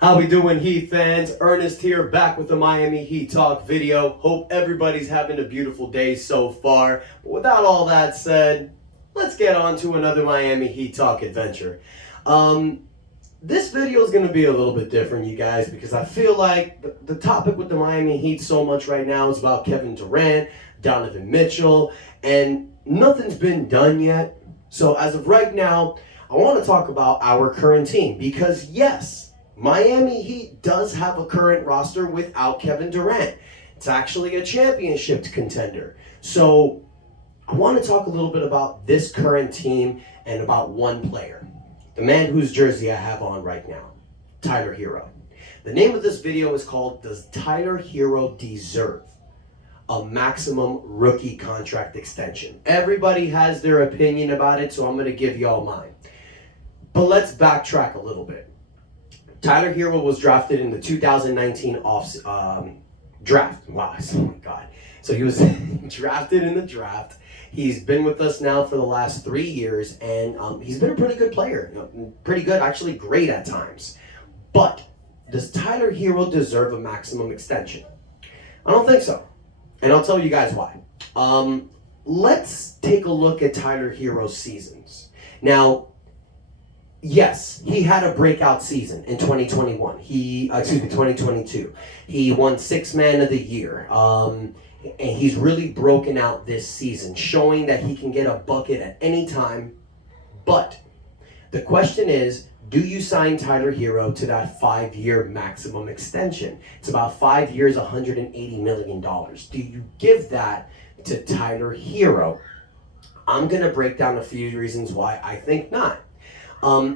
How we doing, Heat fans? Ernest here, back with the Miami Heat Talk video. Hope everybody's having a beautiful day so far. But without all that said, let's get on to another Miami Heat Talk adventure. This video is going to be a little bit different, you guys, because I feel like the topic with the Miami Heat so much right now is about Kevin Durant, Donovan Mitchell, and nothing's been done yet. So as of right now, I want to talk about our current team because yes, Miami Heat does have a current roster without Kevin Durant. It's actually a championship contender. So I want to talk a little bit about this current team and about one player. The man whose jersey I have on right now, Tyler Herro. The name of this video is called, Does Tyler Herro Deserve a Maximum Rookie Contract Extension? Everybody has their opinion about it, so I'm going to give y'all mine. But let's backtrack a little bit. Tyler Herro was drafted in the 2019 draft. Wow, oh my God. So he was drafted in the draft. He's been with us now for the last 3 years, and he's been a pretty good player. Pretty good, actually great at times. But does Tyler Herro deserve a maximum extension? I don't think so. And I'll tell you guys why. Let's take a look at Tyler Herro's seasons. Now, yes, he had a breakout season in 2021. 2022. He won Sixth Man of the Year. And he's really broken out this season, showing that he can get a bucket at any time. But the question is, do you sign Tyler Herro to that 5-year maximum extension? It's about 5 years, $180 million. Do you give that to Tyler Herro? I'm going to break down a few reasons why I think not.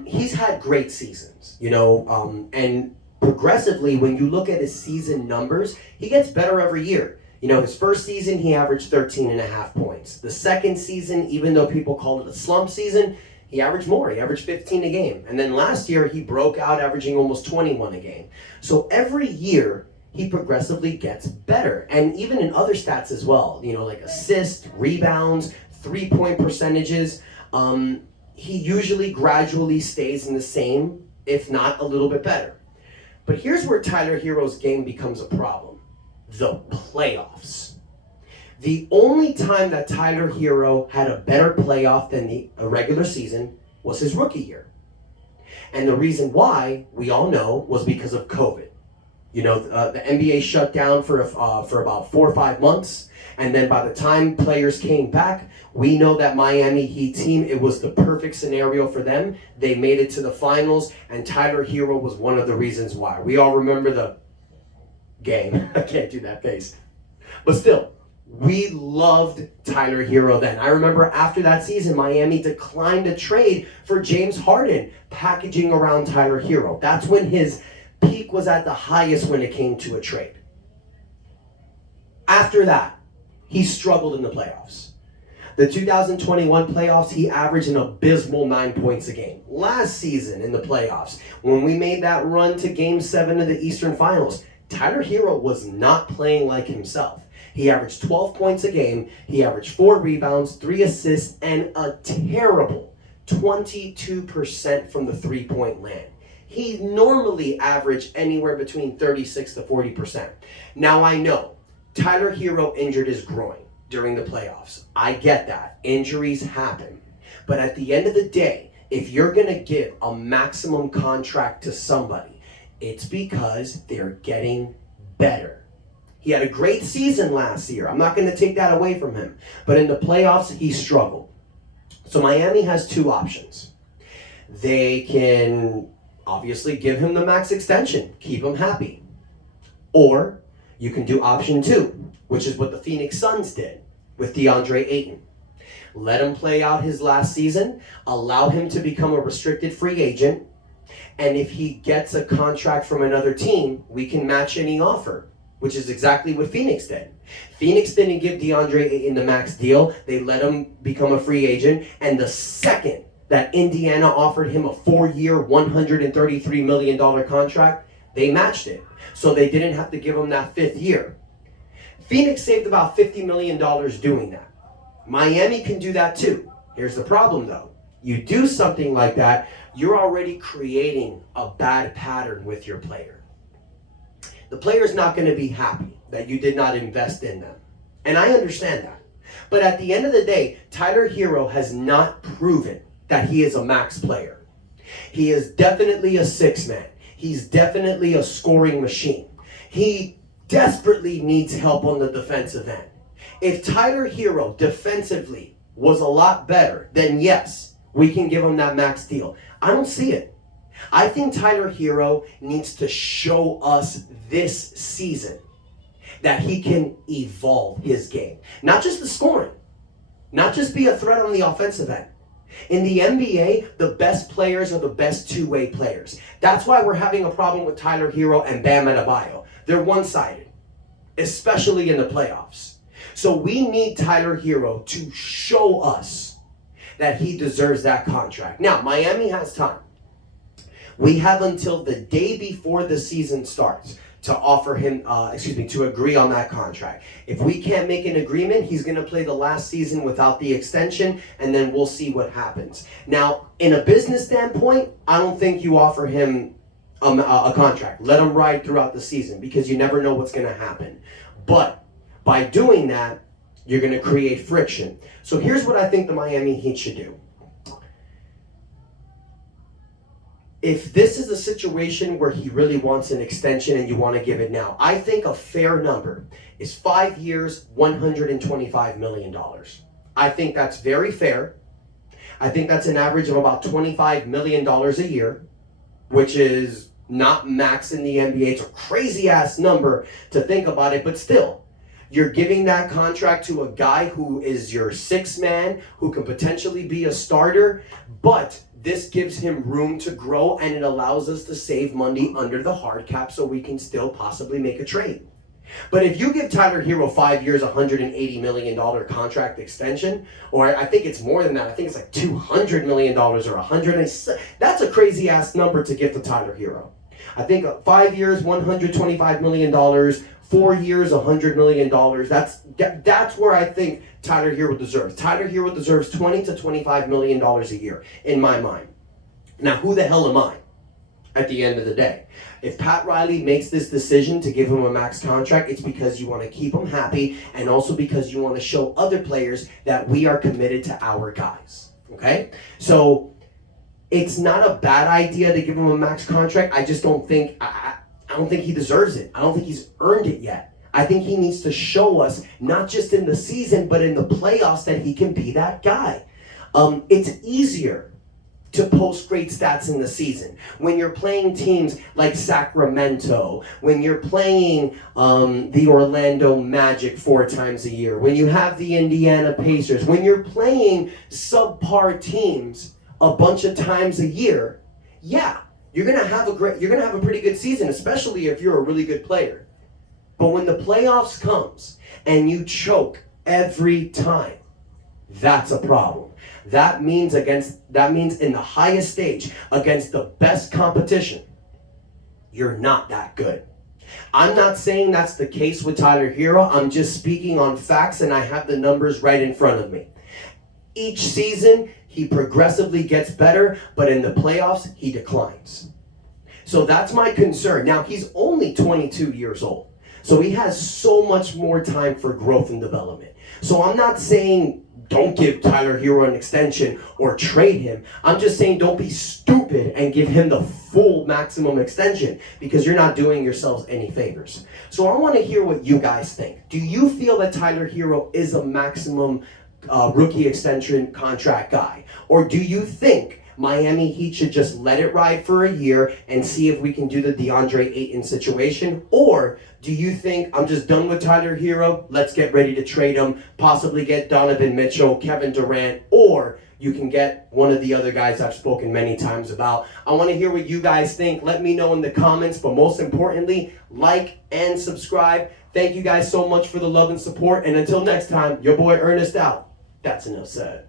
He's had great seasons, and progressively, when you look at his season numbers, he gets better every year. His first season, he averaged 13.5 points. The second season, even though people call it a slump season, he averaged more. He averaged 15 a game. And then last year, he broke out, averaging almost 21 a game. So every year, he progressively gets better. And even in other stats as well, like assists, rebounds, three-point percentages, he usually gradually stays in the same, if not a little bit better. But here's where Tyler Herro's game becomes a problem. The playoffs. The only time that Tyler Herro had a better playoff than a regular season was his rookie year. And the reason why, we all know, was because of COVID. The NBA shut down for about 4 or 5 months. And then by the time players came back, we know that Miami Heat team, it was the perfect scenario for them. They made it to the finals, and Tyler Herro was one of the reasons why. We all remember the game. I can't do that face. But still, we loved Tyler Herro then. I remember after that season, Miami declined a trade for James Harden, packaging around Tyler Herro. That's when his peak was at the highest when it came to a trade. After that, he struggled in the playoffs. The 2021 playoffs, he averaged an abysmal 9 points a game. Last season in the playoffs, when we made that run to Game 7 of the Eastern Finals, Tyler Herro was not playing like himself. He averaged 12 points a game, he averaged 4 rebounds, 3 assists, and a terrible 22% from the three-point land. He normally averaged anywhere between 36 to 40%. Now I know, Tyler Herro injured his groin during the playoffs. I get that. Injuries happen. But at the end of the day, if you're going to give a maximum contract to somebody, it's because they're getting better. He had a great season last year. I'm not going to take that away from him. But in the playoffs, he struggled. So Miami has 2 options. They can obviously give him the max extension, keep him happy. Or you can do option 2, which is what the Phoenix Suns did with DeAndre Ayton. Let him play out his last season, allow him to become a restricted free agent, and if he gets a contract from another team, we can match any offer, which is exactly what Phoenix did. Phoenix didn't give DeAndre Ayton the max deal. They let him become a free agent, and the second that Indiana offered him a 4-year, $133 million contract, they matched it. So they didn't have to give him that 5th year. Phoenix saved about $50 million doing that. Miami can do that too. Here's the problem though. You do something like that you're already creating a bad pattern with your player. The player's not going to be happy that you did not invest in them. And I understand that. But at the end of the day, Tyler Herro has not proven that he is a max player. He is definitely a six-man. He's definitely a scoring machine. He desperately needs help on the defensive end. If Tyler Herro defensively was a lot better, then yes, we can give him that max deal. I don't see it. I think Tyler Herro needs to show us this season that he can evolve his game. Not just the scoring, not just be a threat on the offensive end. In the NBA, the best players are the best two-way players. That's why we're having a problem with Tyler Herro and Bam Adebayo. They're one-sided, especially in the playoffs. So we need Tyler Herro to show us that he deserves that contract. Now, Miami has time. We have until the day before the season starts to offer him, to agree on that contract. If we can't make an agreement, he's going to play the last season without the extension, and then we'll see what happens. Now, in a business standpoint, I don't think you offer him a contract. Let him ride throughout the season because you never know what's going to happen. But by doing that, you're going to create friction. So here's what I think the Miami Heat should do. If this is a situation where he really wants an extension and you want to give it now, I think a fair number is 5 years, $125 million. I think that's very fair. I think that's an average of about $25 million a year, which is not max in the NBA. It's a crazy ass number to think about it, but still, you're giving that contract to a guy who is your sixth man, who can potentially be a starter, but this gives him room to grow, and it allows us to save money under the hard cap so we can still possibly make a trade. But if you give Tyler Herro 5 years, $180 million contract extension, or I think it's more than that, I think it's like $200 million or $100, that's a crazy ass number to give to Tyler Herro. I think 5 years, $125 million, 4 years, $100 million. That's where I think Tyler Herro deserves. Tyler Herro deserves $20 to $25 million a year, in my mind. Now, who the hell am I at the end of the day? If Pat Riley makes this decision to give him a max contract, it's because you want to keep him happy and also because you want to show other players that we are committed to our guys. Okay? So it's not a bad idea to give him a max contract. I just don't think I don't think he deserves it. I don't think he's earned it yet. I think he needs to show us, not just in the season, but in the playoffs, that he can be that guy. It's easier to post great stats in the season when you're playing teams like Sacramento, when you're playing the Orlando Magic 4 times a year, when you have the Indiana Pacers, when you're playing subpar teams a bunch of times a year. Yeah, you're gonna have a pretty good season, especially if you're a really good player. But when the playoffs comes and you choke every time, that's a problem. That means in the highest stage, against the best competition, you're not that good. I'm not saying that's the case with Tyler Herro. I'm just speaking on facts, and I have the numbers right in front of me. Each season, he progressively gets better, but in the playoffs, he declines. So that's my concern. Now, he's only 22 years old. So he has so much more time for growth and development. So I'm not saying don't give Tyler Herro an extension or trade him. I'm just saying don't be stupid and give him the full maximum extension, because you're not doing yourselves any favors. So I want to hear what you guys think. Do you feel that Tyler Herro is a maximum rookie extension contract guy? Or do you think Miami Heat should just let it ride for a year and see if we can do the DeAndre Ayton situation? Or do you think I'm just done with Tyler Herro, let's get ready to trade him, possibly get Donovan Mitchell, Kevin Durant, or you can get one of the other guys I've spoken many times about? I want to hear what you guys think. Let me know in the comments, but most importantly, like and subscribe. Thank you guys so much for the love and support, and until next time, your boy Ernest out. That's enough said.